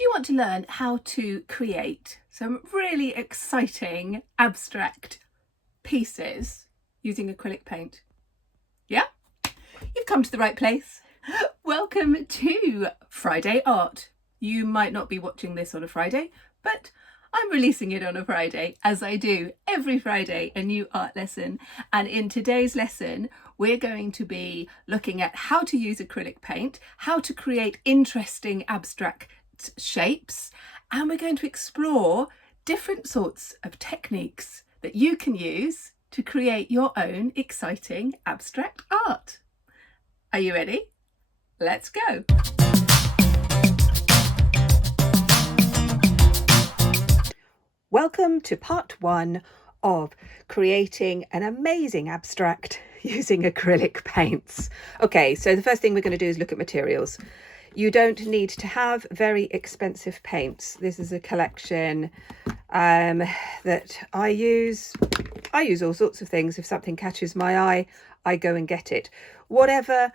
Do you want to learn how to create some really exciting abstract pieces using acrylic paint? Yeah? You've come to the right place. Welcome to Friday Art. You might not be watching this on a Friday, but I'm releasing it on a Friday, as I do every Friday, a new art lesson. And in today's lesson, we're going to be looking at how to use acrylic paint, how to create interesting abstract shapes, and we're going to explore different sorts of techniques that you can use to create your own exciting abstract art. Are you ready? Let's go. Welcome to part one of creating an amazing abstract using acrylic paints. Okay, so the first thing we're going to do is look at materials. You don't need to have very expensive paints. This is a collection that I use. I use all sorts of things. If something catches my eye, I go and get it. Whatever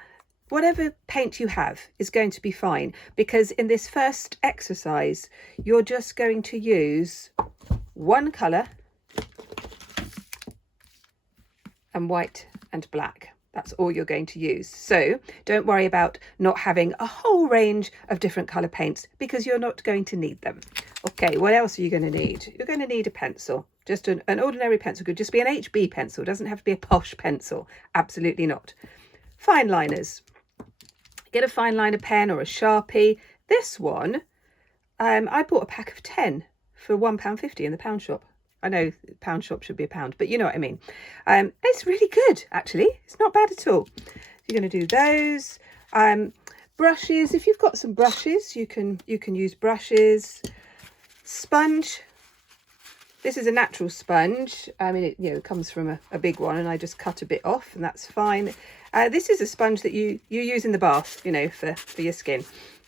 paint you have is going to be fine, because in this first exercise, you're just going to use one colour and white and black. That's all you're going to use. So don't worry about not having a whole range of different colour paints, because you're not going to need them. Okay, what else are you going to need? You're going to need a pencil. Just an ordinary pencil. Could just be an HB pencil. It doesn't have to be a posh pencil. Absolutely not. Fine liners. Get a fine liner pen or a Sharpie. This one, I bought a pack of 10 for £1.50 in the pound shop. I know pound shop should be a pound, but you know what I mean. It's really good, actually. It's not bad at all. You're going to do those. Brushes. If you've got some brushes, you can use brushes. Sponge. This is a natural sponge. I mean, it comes from a big one, and I just cut a bit off, and that's fine. This is a sponge that you use in the bath, for your skin.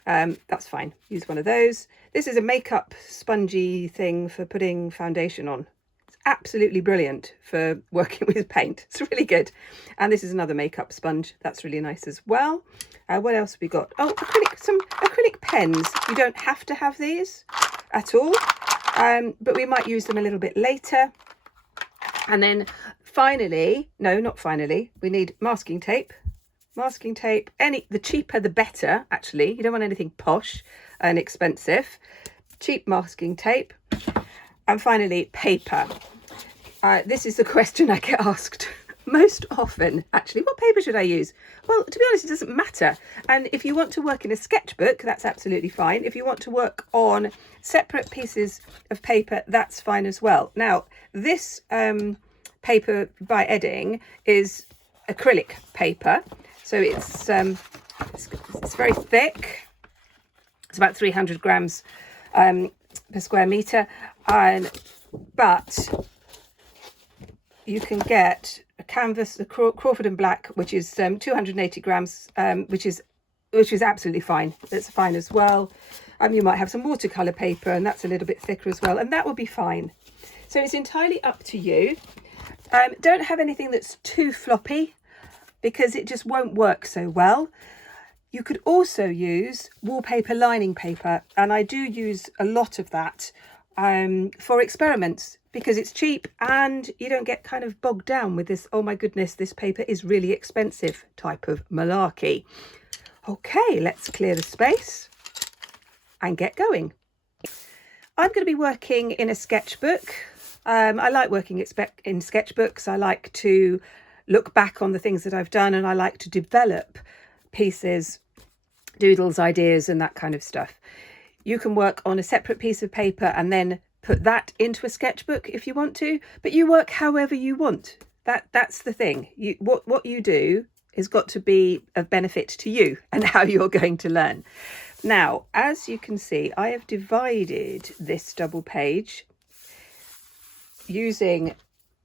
That's fine. Use one of those. This is a makeup spongy thing for putting foundation on. It's absolutely brilliant for working with paint. It's really good. And this is another makeup sponge. That's really nice as well. What else have we got? Oh, some acrylic pens. You don't have to have these at all, but we might use them a little bit later. And then finally, no, not finally, we need masking tape. Masking tape, the cheaper the better, actually. You don't want anything posh and expensive. Cheap masking tape. And finally, paper. This is the question I get asked most often, actually. What paper should I use? Well, to be honest, it doesn't matter. And if you want to work in a sketchbook, that's absolutely fine. If you want to work on separate pieces of paper, that's fine as well. Now, this paper by Edding is acrylic paper. So it's very thick. It's about 300 grams per square metre. But you can get a canvas, a Crawford and Black, which is 280 grams, which is absolutely fine. That's fine as well. You might have some watercolour paper, and that's a little bit thicker as well, and that will be fine. So it's entirely up to you. Don't have anything that's too floppy, because it just won't work so well. You could also use wallpaper lining paper, and I do use a lot of that for experiments, because it's cheap and you don't get kind of bogged down with this, oh my goodness, this paper is really expensive type of malarkey. Okay, let's clear the space and get going. I'm going to be working in a sketchbook. I like working in sketchbooks. I like to look back on the things that I've done, and I like to develop pieces, doodles, ideas, and that kind of stuff. You can work on a separate piece of paper and then put that into a sketchbook if you want to, but you work however you want. That's the thing. What you do has got to be of benefit to you and how you're going to learn. Now, as you can see, I have divided this double page using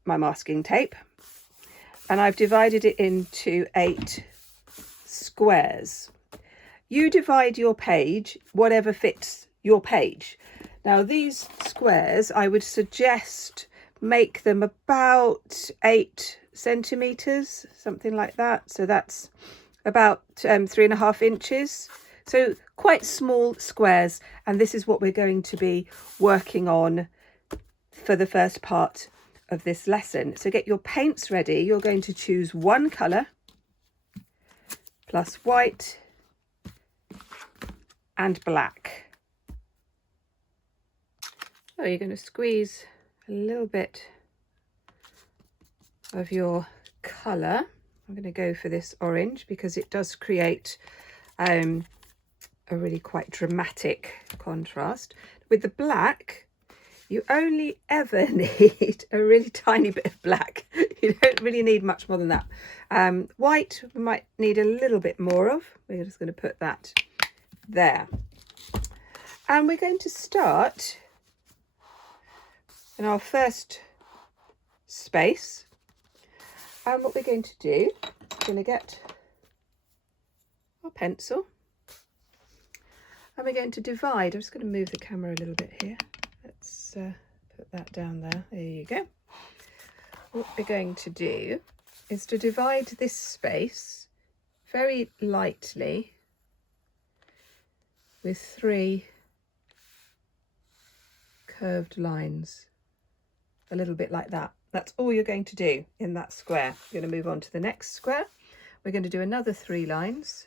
my masking tape, and I've divided it into 8 squares. You divide your page whatever fits your page. Now, these squares, I would suggest make them about 8 centimetres, something like that. So that's about 3.5 inches. So quite small squares, and this is what we're going to be working on for the first part of this lesson. So get your paints ready. You're going to choose one colour plus white and black. So you're going to squeeze a little bit of your colour. I'm going to go for this orange because it does create a really quite dramatic contrast. With the black, you only ever need a really tiny bit of black. You don't really need much more than that. White, we might need a little bit more of. We're just going to put that there. And we're going to start in our first space. And what we're going to do, we're going to get our pencil and we're going to divide. I'm just going to move the camera a little bit here. Let's put that down there. There you go. What we're going to do is to divide this space very lightly with 3 curved lines, a little bit like that. That's all you're going to do in that square. You're going to move on to the next square. We're going to do another 3 lines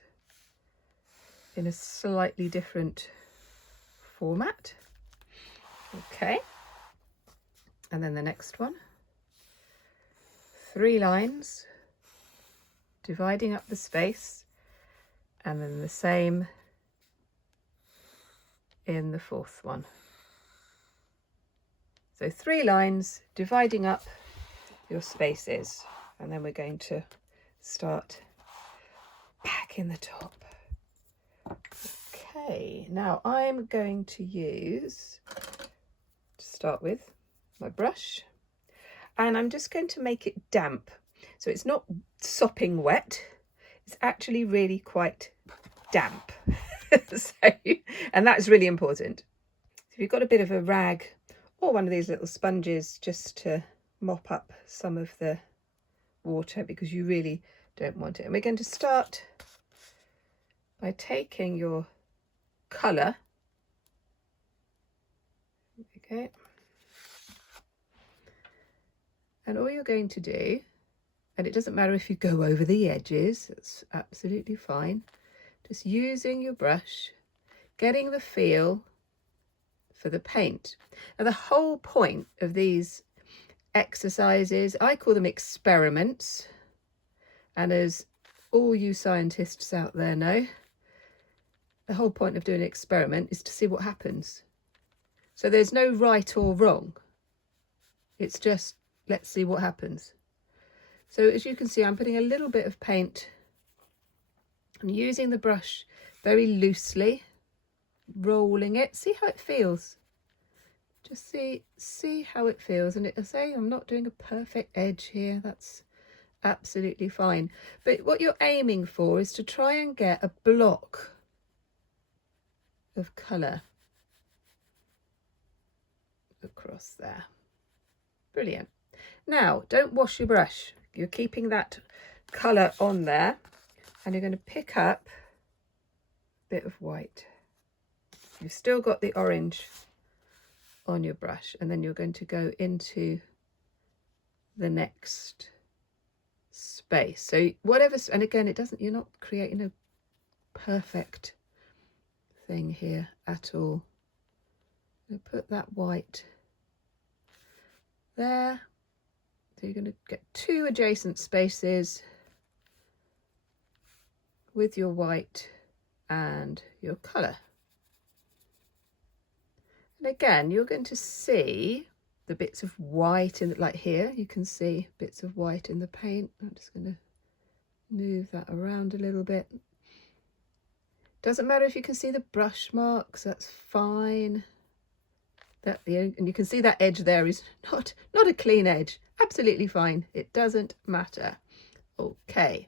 in a slightly different format. Okay. And then the next one. 3 lines, dividing up the space, and then the same in the 4th one. So 3 lines, dividing up your spaces, and then we're going to start back in the top. Okay, now I'm going to use, to start with, my brush, and I'm just going to make it damp. So it's not sopping wet, it's actually really quite damp. And that's really important. If you've got a bit of a rag or one of these little sponges just to mop up some of the water, because you really don't want it. And we're going to start by taking your colour. Okay. And all you're going to do, and it doesn't matter if you go over the edges, that's absolutely fine, just using your brush, getting the feel for the paint. Now the whole point of these exercises, I call them experiments, and as all you scientists out there know, the whole point of doing an experiment is to see what happens. So there's no right or wrong, it's just let's see what happens. So as you can see, I'm putting a little bit of paint, I'm using the brush very loosely, rolling it, see how it feels. Just see how it feels. And I say I'm not doing a perfect edge here, that's absolutely fine. But what you're aiming for is to try and get a block of colour across there. Brilliant. Now, don't wash your brush. You're keeping that colour on there, and you're going to pick up a bit of white. You've still got the orange on your brush, and then you're going to go into the next space. So whatever, and again, it doesn't, you're not creating a perfect thing here at all. I'm going to put that white there. So you're going to get 2 adjacent spaces with your white and your colour. And again, you're going to see the bits of white in, like here, you can see bits of white in the paint. I'm just going to move that around a little bit. Doesn't matter if you can see the brush marks, that's fine. That, and you can see that edge there is not a clean edge. Absolutely fine. It doesn't matter. Okay.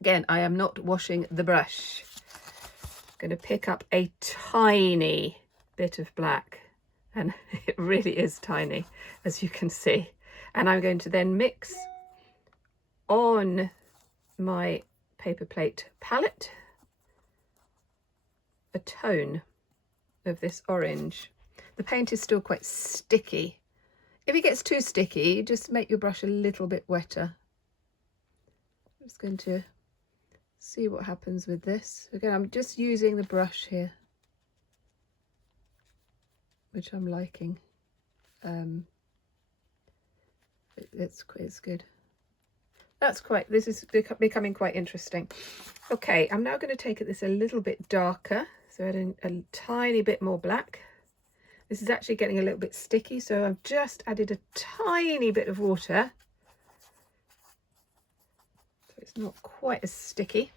Again, I am not washing the brush. I'm going to pick up a tiny bit of black, and it really is tiny, as you can see. And I'm going to then mix on my paper plate palette a tone of this orange. The paint is still quite sticky. If it gets too sticky, just make your brush a little bit wetter. I'm just going to see what happens with this. Again, I'm just using the brush here, which I'm liking. It's good. This is becoming quite interesting. Okay, I'm now going to take this a little bit darker, so add a tiny bit more black. This is actually getting a little bit sticky, so I've just added a tiny bit of water, so it's not quite as sticky.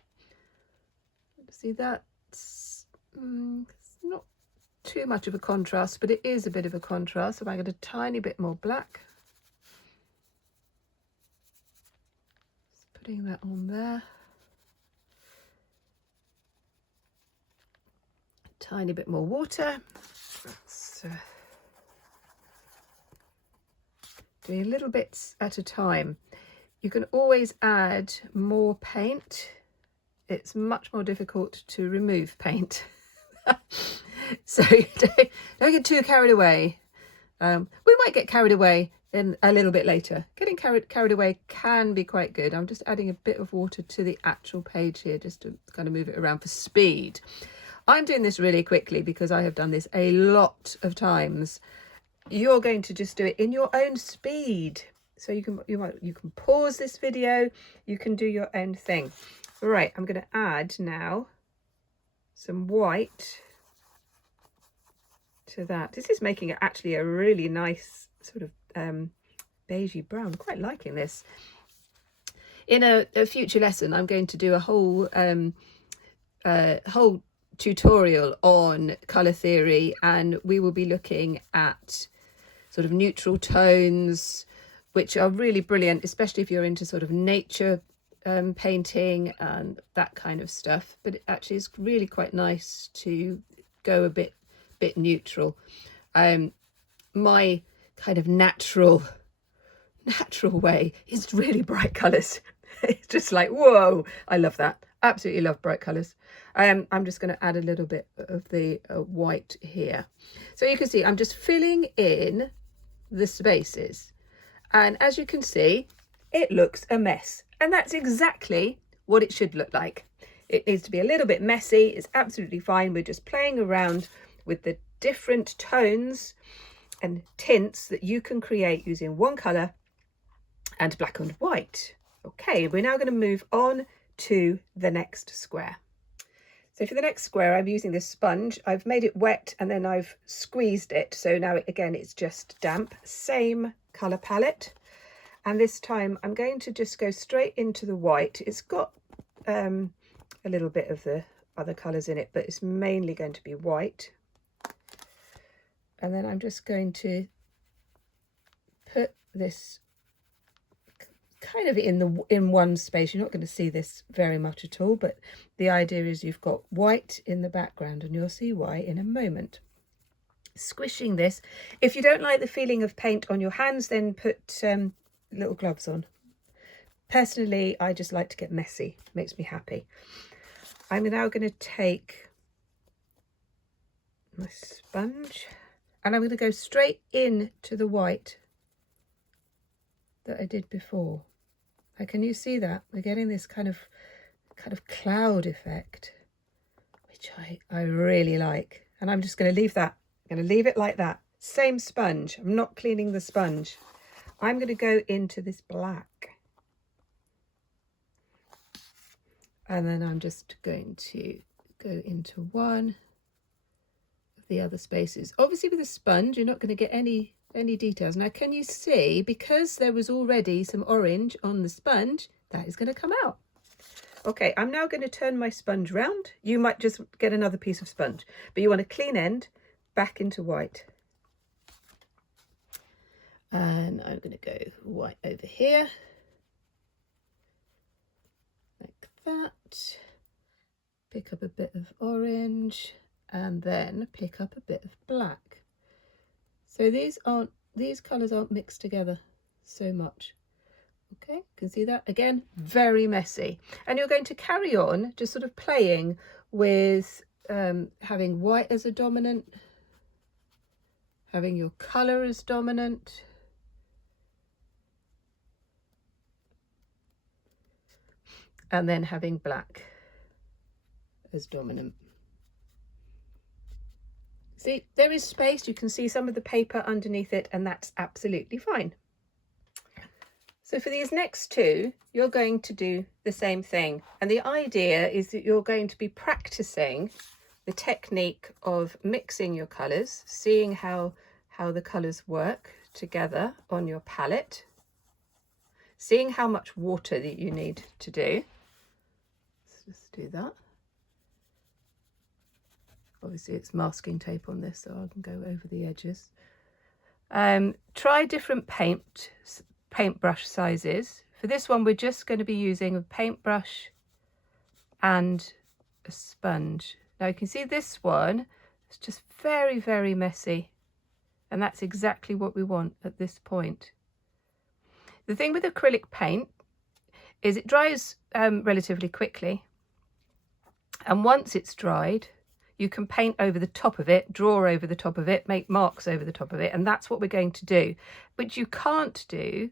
See, that's it's not too much of a contrast, but it is a bit of a contrast. So I get a tiny bit more black. Just putting that on there. A tiny bit more water. That's doing little bits at a time. You can always add more paint. It's much more difficult to remove paint. So don't get too carried away. We might get carried away in a little bit later. Getting carried away can be quite good. I'm just adding a bit of water to the actual page here just to kind of move it around for speed. I'm doing this really quickly because I have done this a lot of times. You're going to just do it in your own speed. So you can pause this video, you can do your own thing. Right, I'm going to add now some white to that. This is making it actually a really nice sort of beigey brown. I'm quite liking this. In a future lesson, I'm going to do a whole tutorial on colour theory, and we will be looking at sort of neutral tones, which are really brilliant, especially if you're into sort of nature painting and that kind of stuff. But it actually is really quite nice to go a bit neutral. My kind of natural way is really bright colours. It's just like, whoa, I love that. Absolutely love bright colours. I'm just going to add a little bit of the white here. So you can see I'm just filling in the spaces. And as you can see, it looks a mess. And that's exactly what it should look like. It needs to be a little bit messy. It's absolutely fine. We're just playing around with the different tones and tints that you can create using one colour and black and white. Okay, we're now going to move on to the next square. So for the next square, I'm using this sponge. I've made it wet and then I've squeezed it. So now again, it's just damp. Same colour palette. And this time I'm going to just go straight into the white. It's got a little bit of the other colours in it, but it's mainly going to be white. And then I'm just going to put this kind of in one space. You're not going to see this very much at all, but the idea is you've got white in the background, and you'll see why in a moment. Squishing this. If you don't like the feeling of paint on your hands, then put little gloves on. Personally, I just like to get messy. It makes me happy. I'm now going to take my sponge and I'm going to go straight into the white that I did before. Can you see that? We're getting this kind of cloud effect, which I really like. And I'm just going to leave that. I'm going to leave it like that. Same sponge. I'm not cleaning the sponge. I'm going to go into this black. And then I'm just going to go into one of the other spaces. Obviously with a sponge, you're not going to get any details. Now, can you see, because there was already some orange on the sponge, that is going to come out. Okay, I'm now going to turn my sponge round. You might just get another piece of sponge, but you want a clean end back into white. And I'm going to go white over here, like that. Pick up a bit of orange and then pick up a bit of black. So these colours aren't mixed together so much. Okay, you can see that again, very messy. And you're going to carry on just sort of playing with having white as a dominant, having your colour as dominant, and then having black as dominant. See, there is space. You can see some of the paper underneath it, and that's absolutely fine. So for these next two, you're going to do the same thing. And the idea is that you're going to be practicing the technique of mixing your colours, seeing how the colours work together on your palette, seeing how much water that you need to do. Let's just do that. Obviously it's masking tape on this, so I can go over the edges. Try different paintbrush sizes. For this one, we're just going to be using a paintbrush and a sponge. Now you can see this one, it's just very, very messy. And that's exactly what we want at this point. The thing with acrylic paint is it dries relatively quickly. And once it's dried, you can paint over the top of it, draw over the top of it, make marks over the top of it, and that's what we're going to do, which you can't do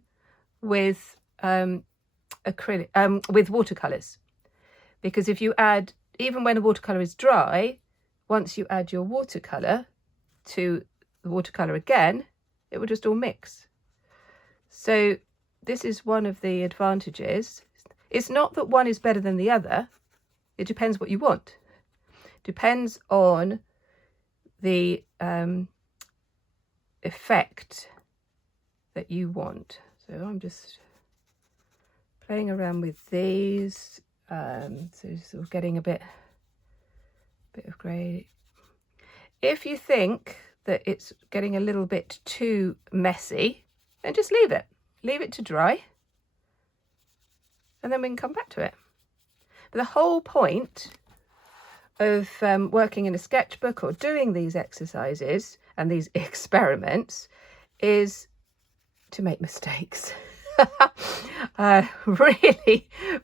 with acrylic, with watercolours, because if you add, even when a watercolour is dry, once you add your watercolour to the watercolour again, it will just all mix. So this is one of the advantages. It's not that one is better than the other. It depends what you want. Depends on the effect that you want. So I'm just playing around with these, so sort of getting a bit of grey. If you think that it's getting a little bit too messy, then just leave it to dry, and then we can come back to it. But the whole point of working in a sketchbook or doing these exercises and these experiments is to make mistakes.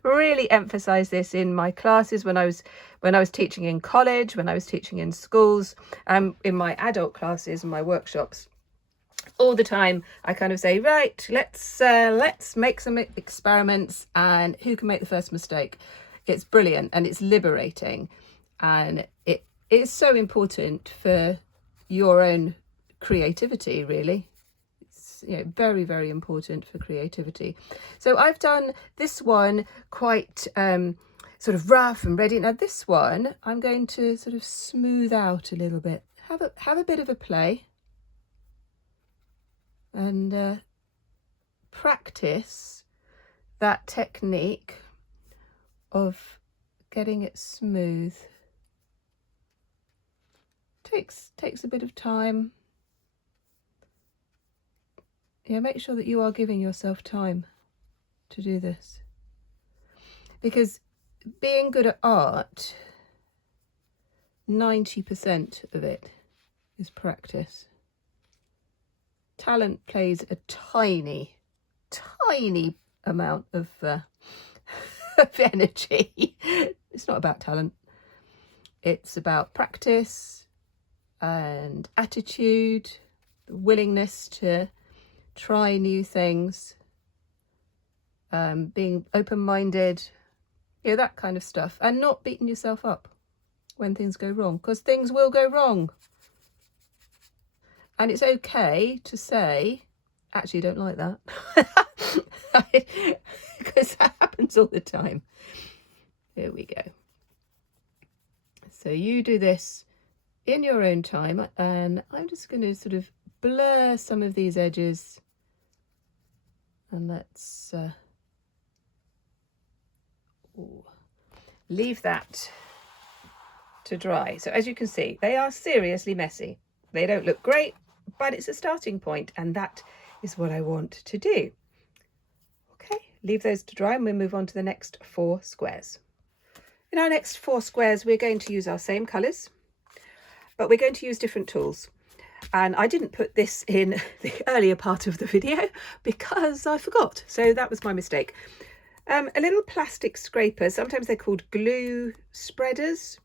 Really emphasize this in my classes when I was teaching in college, when I was teaching in schools, in my adult classes and my workshops. All the time I kind of say, right, let's make some experiments, and who can make the first mistake? It's brilliant and it's liberating. And it is so important for your own creativity, really. It's, you know, very, very important for creativity. So I've done this one quite sort of rough and ready. Now this one, I'm going to sort of smooth out a little bit. Have a bit of a play and practice that technique of getting it smooth. Takes a bit of time. Yeah, make sure that you are giving yourself time to do this, because being good at art, 90% of it is practice. Talent plays a tiny amount of energy. It's not about talent. It's about practice and attitude, the willingness to try new things, being open-minded, you know, that kind of stuff, and not beating yourself up when things go wrong, because things will go wrong. And it's okay to say, actually, I don't like that, because that happens all the time. Here we go. So you do this in your own time, and I'm just going to sort of blur some of these edges, and let's leave that to dry. So as you can see, they are seriously messy. They don't look great, but it's a starting point, and that is what I want to do. Okay, leave those to dry, and we'll move on to the next 4 squares. In our next 4 squares, we're going to use our same colours, but we're going to use different tools. And I didn't put this in the earlier part of the video because I forgot. So that was my mistake. A little plastic scraper, sometimes they're called glue spreaders,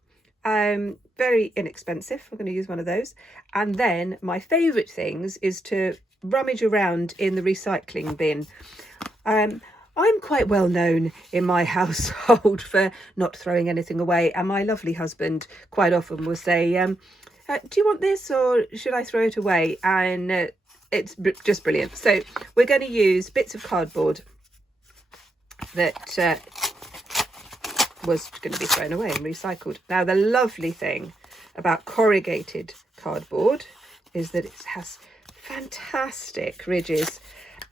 Very inexpensive. I'm going to use one of those. And then my favourite things is to rummage around in the recycling bin. I'm quite well known in my household for not throwing anything away, and my lovely husband quite often will say, do you want this or should I throw it away? And it's just brilliant. So we're going to use bits of cardboard that was going to be thrown away and recycled. Now, the lovely thing about corrugated cardboard is that it has fantastic ridges,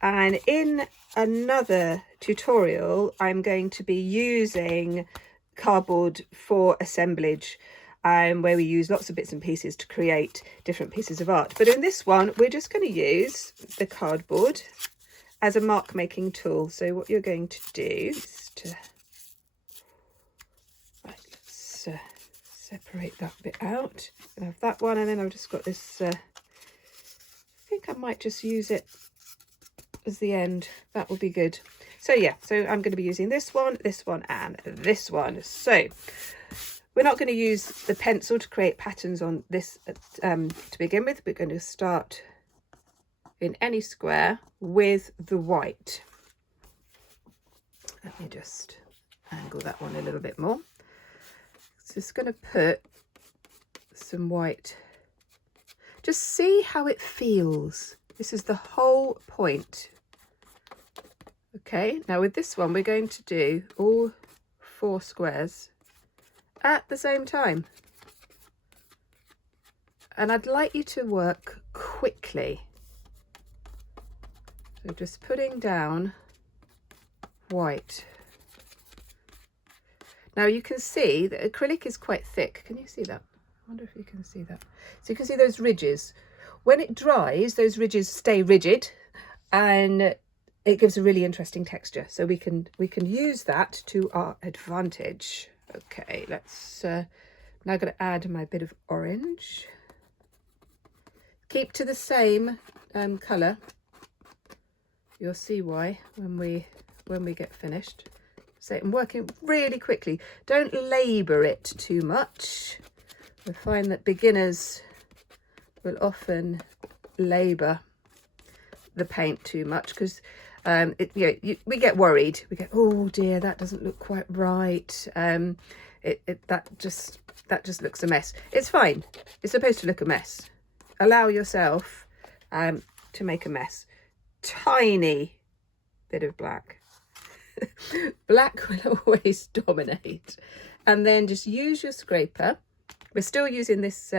and in another tutorial I'm going to be using cardboard for assemblage, where we use lots of bits and pieces to create different pieces of art. But in this one we're just going to use the cardboard as a mark making tool. So what you're going to do is to separate that bit out. I have that one, and then I've just got this, I think I might just use it as the end. That will be good. So yeah, so I'm going to be using this one, and this one. So we're not going to use the pencil to create patterns on this to begin with. We're going to start in any square with the white. Let me just angle that one a little bit more. Just going to put some white. Just see how it feels. This is the whole point. Okay, now with this one we're going to do all 4 squares at the same time. And I'd like you to work quickly. So just putting down white. Now you can see that acrylic is quite thick. Can you see that? I wonder if you can see that. So you can see those ridges. When it dries, those ridges stay rigid, and it gives a really interesting texture. So we can use that to our advantage. Okay, let's now I'm going to add my bit of orange. Keep to the same colour. You'll see why when we get finished. So I'm working really quickly. Don't labour it too much. I find that beginners will often labour the paint too much because we get worried. We go, oh dear, that doesn't look quite right. That just looks a mess. It's fine. It's supposed to look a mess. Allow yourself to make a mess. Tiny bit of black. Black will always dominate. And then just use your scraper. We're still using this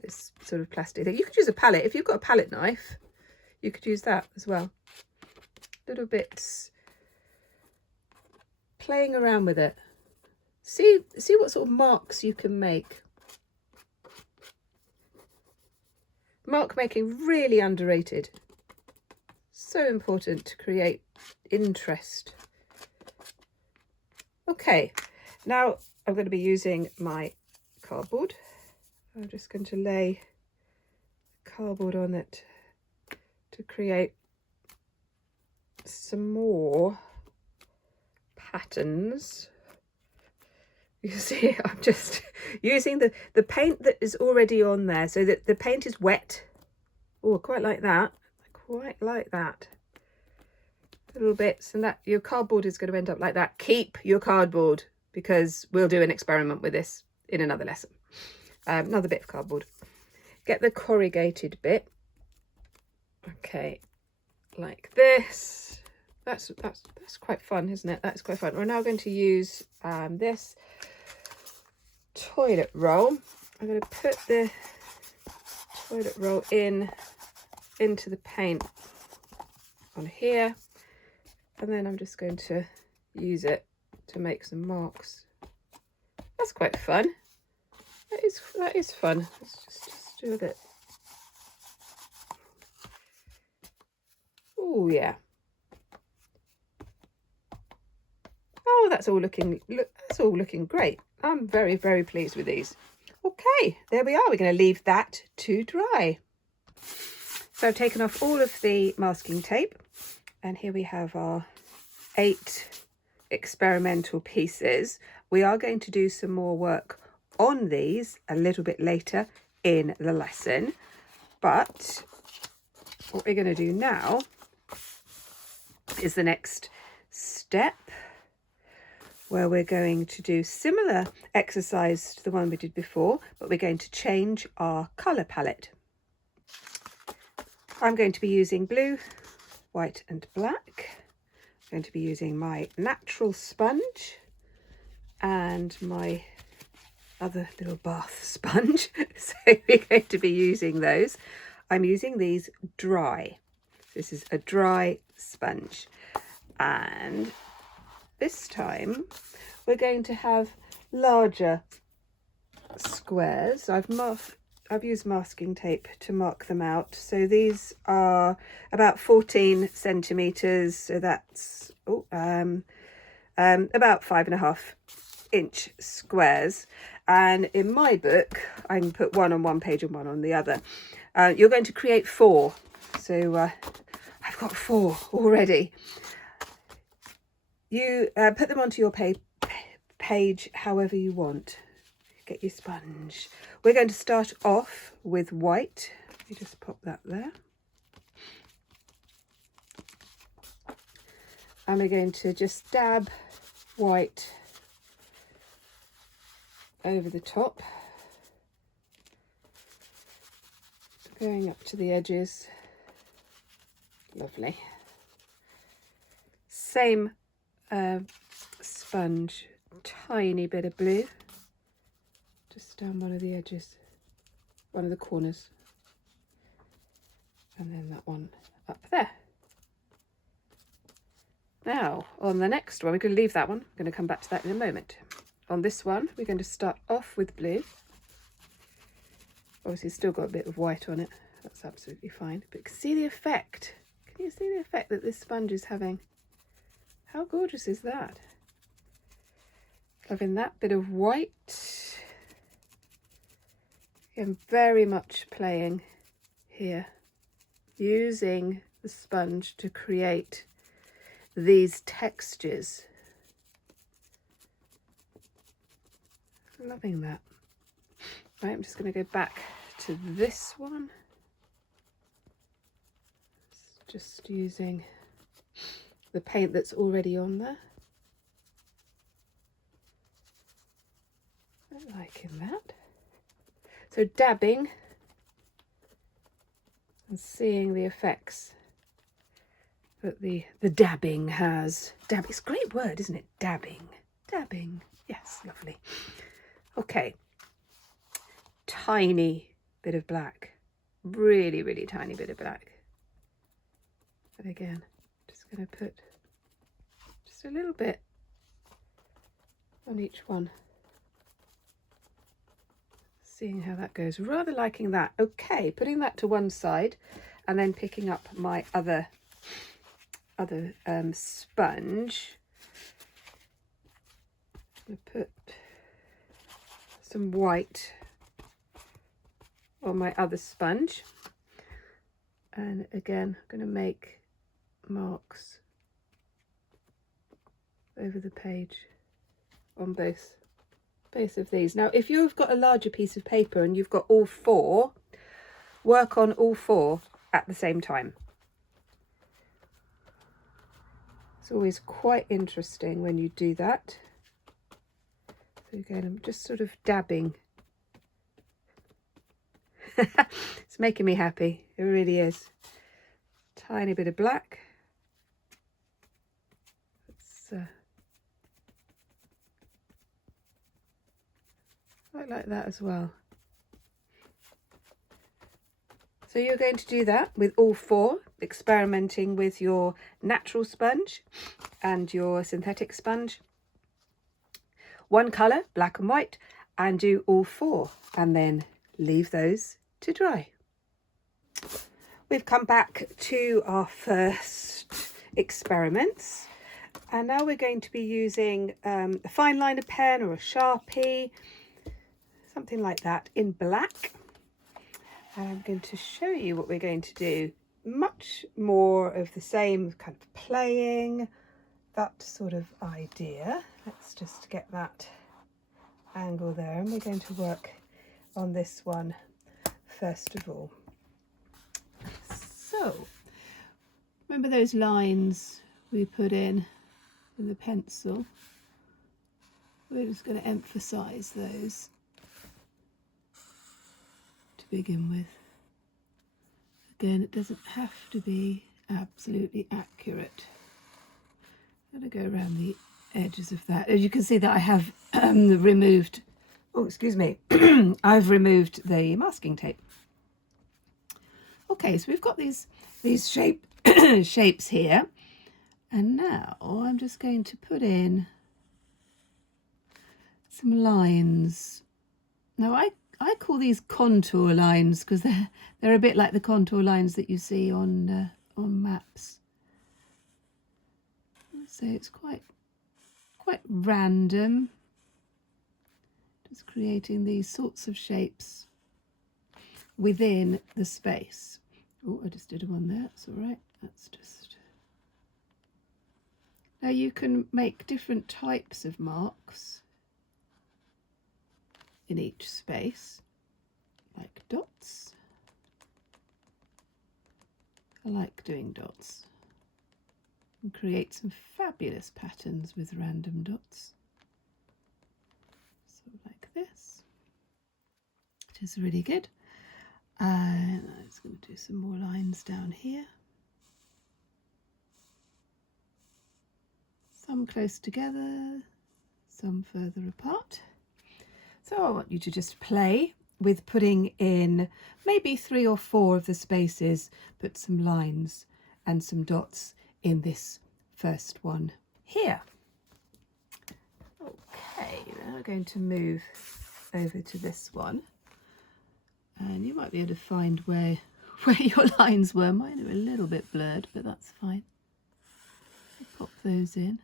this sort of plastic thing. You could use a palette. If you've got a palette knife, you could use that as well. Little bits, playing around with it. See what sort of marks you can make. Mark making, really underrated. So important to create interest. Okay, now I'm going to be using my cardboard. I'm just going to lay cardboard on it to create some more patterns. You see, I'm just using the paint that is already on there, so that the paint is wet. Oh, quite like that. Quite like that. Little bits, and that your cardboard is going to end up like that. Keep your cardboard, because we'll do an experiment with this in another lesson. Another bit of cardboard. Get the corrugated bit. Okay, like this. That's quite fun, isn't it? That's quite fun. We're now going to use this toilet roll. I'm going to put the toilet roll into the paint on here, and then I'm just going to use it to make some marks. That's quite fun. That is fun. Let's just do a bit. Oh yeah. Oh, that's all looking great. I'm very, very pleased with these. Okay, there we are. We're going to leave that to dry. So I've taken off all of the masking tape, and here we have our 8 experimental pieces. We are going to do some more work on these a little bit later in the lesson. But what we're going to do now is the next step, where we're going to do similar exercise to the one we did before, but we're going to change our colour palette. I'm going to be using blue, white and black. I'm going to be using my natural sponge and my other little bath sponge. So we're going to be using those. I'm using these dry. This is a dry sponge. And this time we're going to have larger squares. I've used masking tape to mark them out. So these are about 14 centimetres. So that's about 5.5 inch squares. And in my book, I can put one on one page and one on the other. You're going to create 4. So I've got 4 already. You put them onto your page however you want. Get your sponge. We're going to start off with white. Let me just pop that there. And we're going to just dab white over the top, going up to the edges. Lovely. Same sponge, tiny bit of blue, just down one of the edges, one of the corners, and then that one up there. Now on the next one, we're going to leave that one. I'm going to come back to that in a moment. On this one, we're going to start off with blue. Obviously still got a bit of white on it, that's absolutely fine, but see the effect. Can you see the effect that this sponge is having? How gorgeous is that? Loving that bit of white. I'm very much playing here, using the sponge to create these textures. Loving that. Right, I'm just going to go back to this one. Just using the paint that's already on there. I'm liking that. So dabbing and seeing the effects that the dabbing has. It's a great word, isn't it? Dabbing. Dabbing. Yes, lovely. Okay. Tiny bit of black. Really, really tiny bit of black. But again, just going to put just a little bit on each one. Seeing how that goes. Rather liking that. Okay, putting that to one side and then picking up my other sponge. I'm going to put some white on my other sponge. And again, I'm going to make marks over the page on both of these. Now, if you've got a larger piece of paper and you've got all 4, work on all 4 at the same time. It's always quite interesting when you do that. So again, I'm just sort of dabbing. It's making me happy. It really is. Tiny bit of black. Quite like that as well. So you're going to do that with all 4, experimenting with your natural sponge and your synthetic sponge. One colour, black and white, and do all 4, and then leave those to dry. We've come back to our first experiments, and now we're going to be using a fine liner pen or a Sharpie, something like that, in black. And I'm going to show you what we're going to do. Much more of the same kind of playing, that sort of idea. Let's just get that angle there, and we're going to work on this one first of all. So remember those lines we put in the pencil? We're just going to emphasize those to begin with. Again, it doesn't have to be absolutely accurate. I'm going to go around the edges of that. As you can see that I have removed, oh excuse me, I've removed the masking tape. Okay, so we've got these shapes here, and now I'm just going to put in some lines. Now I call these contour lines because they're a bit like the contour lines that you see on maps. So it's quite random, just creating these sorts of shapes within the space. Oh, I just did one there. It's all right. That's just. Now you can make different types of marks in each space, like dots. I like doing dots, and create some fabulous patterns with random dots. So like this, which is really good. And I'm just going to do some more lines down here. Some close together, some further apart. So I want you to just play with putting in maybe 3 or 4 of the spaces, put some lines and some dots in this first one here. Okay, now we're going to move over to this one, and you might be able to find where your lines were. Mine are a little bit blurred, but that's fine. I'll pop those in.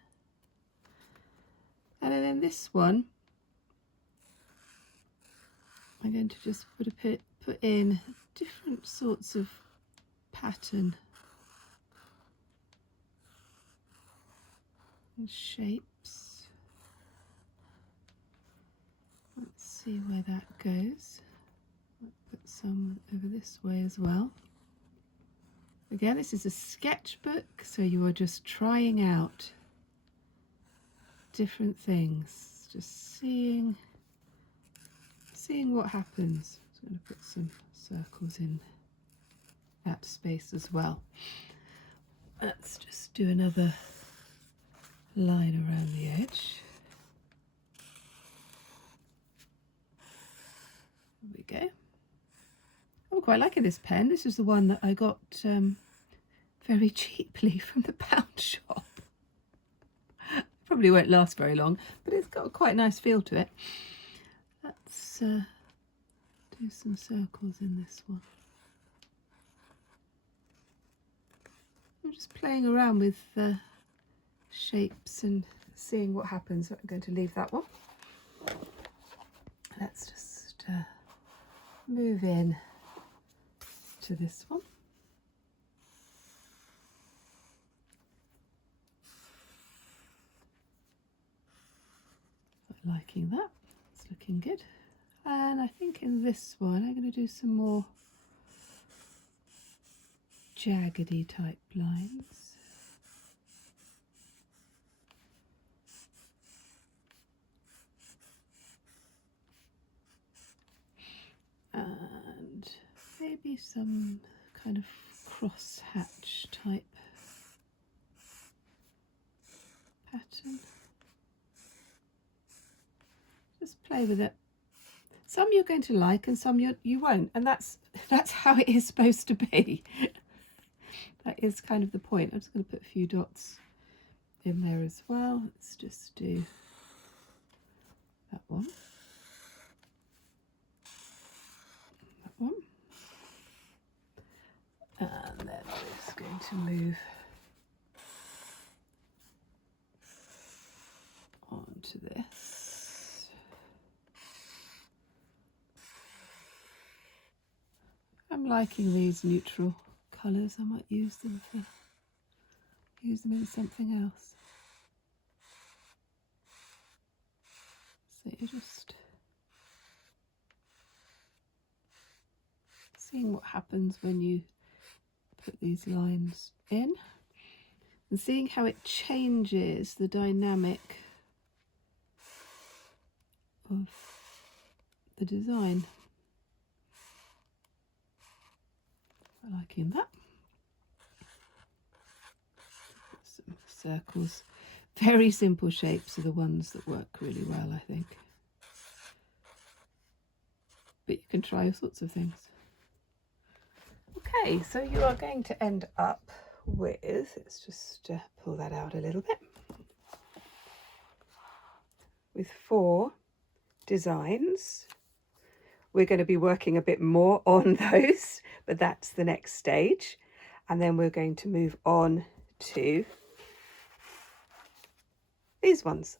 And then this one, I'm going to just put in different sorts of pattern and shapes. Let's see where that goes. I'll put some over this way as well. Again, this is a sketchbook, so you are just trying out different things, just seeing what happens. I'm going to put some circles in that space as well. Let's just do another line around the edge. There we go. I'm quite liking this pen. This is the one that I got very cheaply from the pound shop. Probably won't last very long, but it's got a quite nice feel to it. Let's do some circles in this one. I'm just playing around with shapes and seeing what happens. I'm going to leave that one. Let's just move in to this one. Quite liking that. It's looking good. And I think in this one I'm going to do some more jaggedy type lines. And maybe some kind of cross hatch type pattern. Just play with it. Some you're going to like and some you won't, and that's how it is supposed to be. That is kind of the point. I'm just going to put a few dots in there as well. Let's just do that one. That one. And then we're just going to move on to this. I'm liking these neutral colours. I might use them in something else. So you just seeing what happens when you put these lines in and seeing how it changes the dynamic of the design. I'm liking that. Some circles. Very simple shapes are the ones that work really well, I think. But you can try all sorts of things. Okay, so you are going to end up with, let's just pull that out a little bit, with 4 designs. We're going to be working a bit more on those, but that's the next stage. And then we're going to move on to these ones.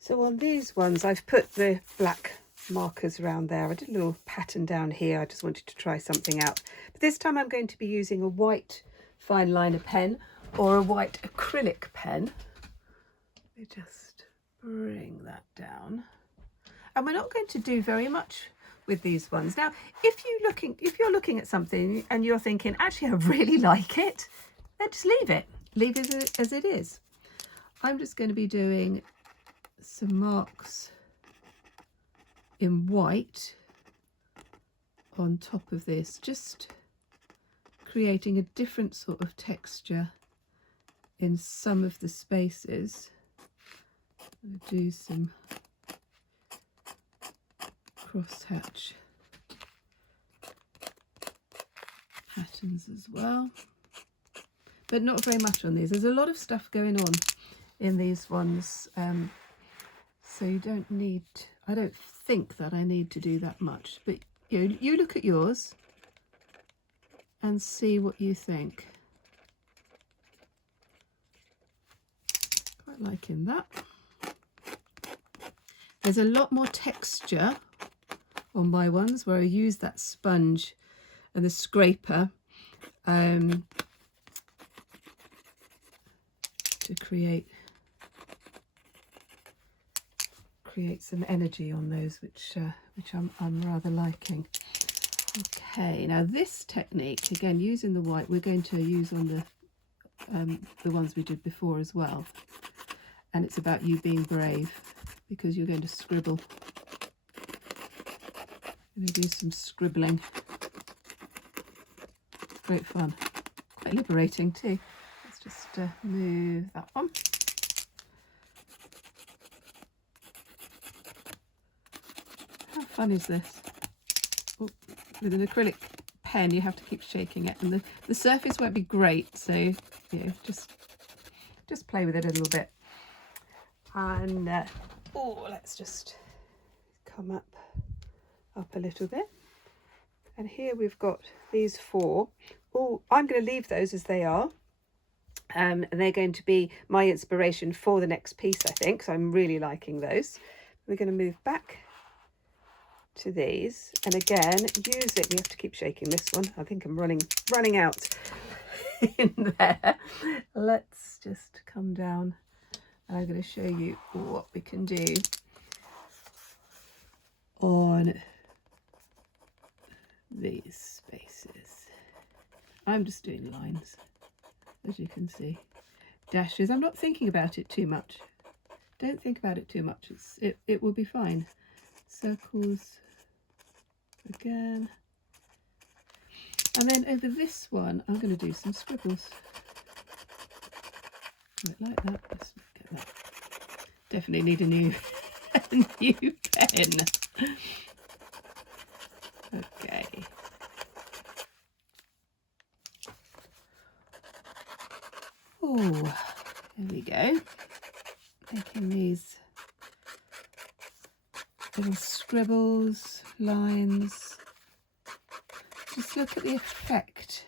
So on these ones, I've put the black markers around there. I did a little pattern down here. I just wanted to try something out. But this time I'm going to be using a white fine liner pen or a white acrylic pen. Let me just bring that down. And we're not going to do very much with these ones. Now, if you're looking at something and you're thinking, actually, I really like it, then just leave it. Leave it as it is. I'm just going to be doing some marks in white on top of this, just creating a different sort of texture in some of the spaces. I'll do some crosshatch patterns as well, but not very much on these. There's a lot of stuff going on in these ones, so you don't need, I don't think that I need to do that much, but you look at yours and see what you think. Quite liking that. There's a lot more texture on my ones where I use that sponge and the scraper to create some energy on those, which I'm rather liking. Okay, now this technique, again using the white, we're going to use on the ones we did before as well, and it's about you being brave because you're going to scribble. Let me do some scribbling. Great fun, quite liberating too. Let's just move that one. How fun is this? Oh, with an acrylic pen you have to keep shaking it, and the surface won't be great, so you know, just play with it a little bit. And oh, let's just come up a little bit, and here we've got these 4. Oh, I'm going to leave those as they are, and they're going to be my inspiration for the next piece, I think, so I'm really liking those. We're going to move back to these, and again use it. You have to keep shaking this one. I think I'm running out in there. Let's just come down, and I'm going to show you what we can do on these spaces. I'm just doing lines, as you can see, dashes. I'm not thinking about it too much. Don't think about it too much. It will be fine. Circles again, and then over this one I'm going to do some scribbles. Right, like that. Let's get that. Definitely need a new pen. Okay. Oh, there we go. Making these little scribbles, lines. Just look at the effect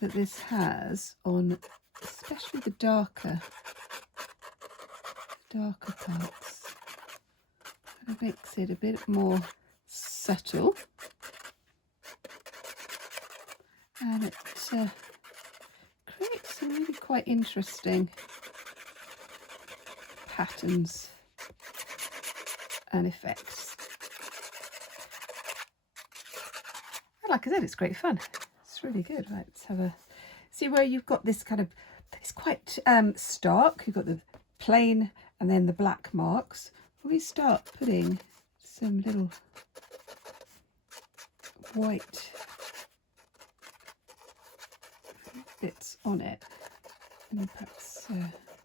that this has on especially the darker parts. It makes it a bit more subtle, and it creates some really quite interesting patterns and effects. like I said, it's great fun. It's really good. Right, let's have a see where you've got this kind of, it's quite stark. You've got the plain and then the black marks. We start putting some little white bits on it, and perhaps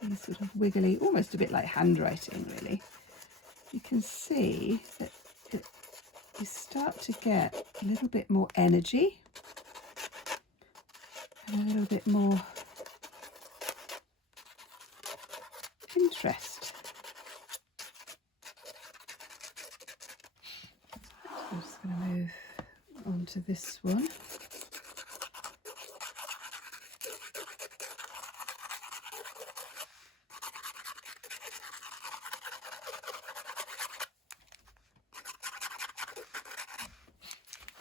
these sort of wiggly, almost a bit like handwriting really. You can see that you start to get a little bit more energy and a little bit more interest. I'm just going to move on to this one.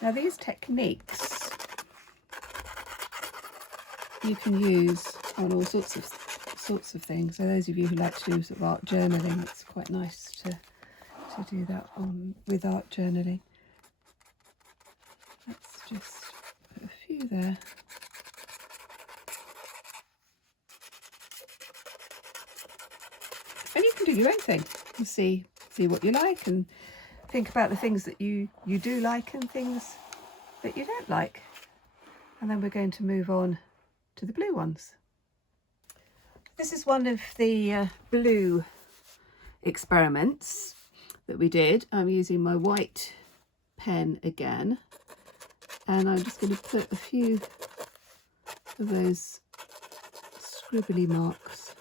Now these techniques you can use on all sorts of things. So those of you who like to do sort of art journaling, it's quite nice to do that with art journaling. Let's just put a few there. And you can do your own thing and see what you like, and think about the things that you do like and things that you don't like. And then we're going to move on to the blue ones. This is one of the blue experiments that we did. I'm using my white pen again, and I'm just going to put a few of those scribbly marks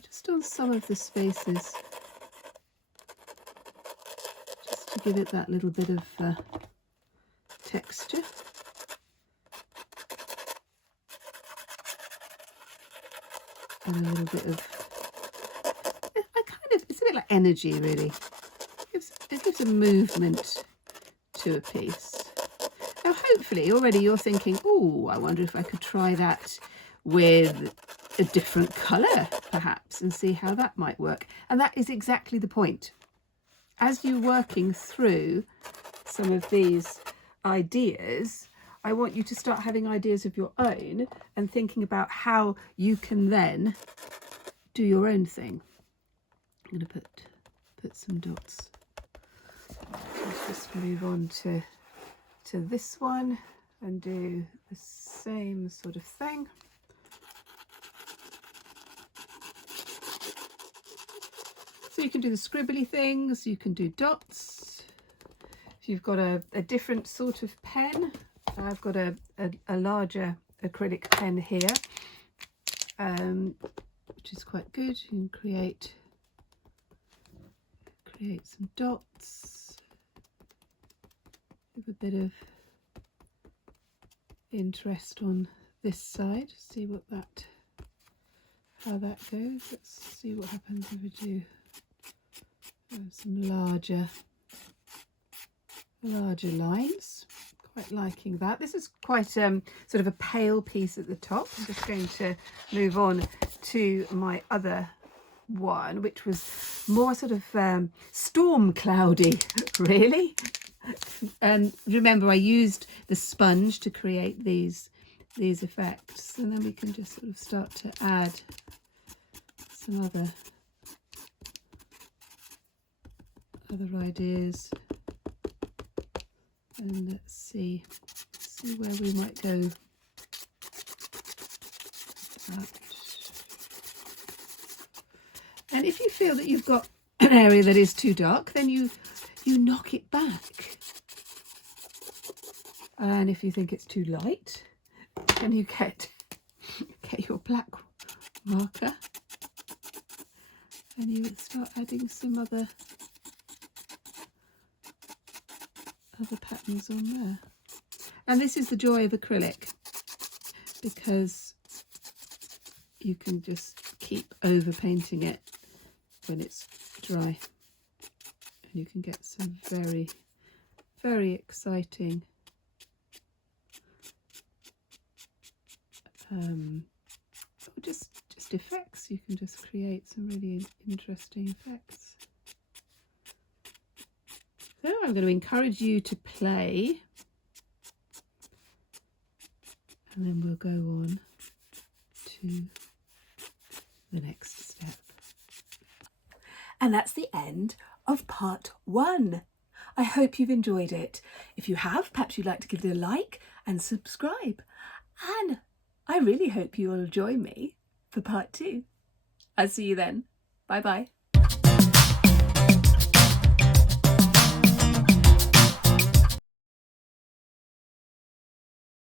just on some of the spaces, just to give it that little bit of texture. And a little bit of, it's a bit like energy really. It gives a movement to a piece. Now hopefully already you're thinking, oh, I wonder if I could try that with a different colour perhaps and see how that might work. And that is exactly the point. As you're working through some of these ideas, I want you to start having ideas of your own and thinking about how you can then do your own thing. I'm going to put some dots. Let's just move on to this one and do the same sort of thing. So you can do the scribbly things, you can do dots. If you've got a different sort of pen, I've got a larger acrylic pen here, which is quite good. You can create some dots with a bit of interest on this side. See how that goes. Let's see what happens if we do some larger lines. Quite liking that. This is quite sort of a pale piece at the top. I'm just going to move on to my other one, which was more sort of storm cloudy really. And remember, I used the sponge to create these effects, and then we can just sort of start to add some other ideas. And let's see where we might go. And if you feel that you've got an area that is too dark, then you knock it back. And if you think it's too light, then you get your black marker and you start adding some other patterns on there. And this is the joy of acrylic, because you can just keep over painting it when it's dry, and you can get some very, very exciting just effects. You can just create some really interesting effects. So I'm going to encourage you to play, and then we'll go on to the next step. And that's the end of part 1. I hope you've enjoyed it. If you have, perhaps you'd like to give it a like and subscribe. And I really hope you will join me for part 2. I'll see you then. Bye bye.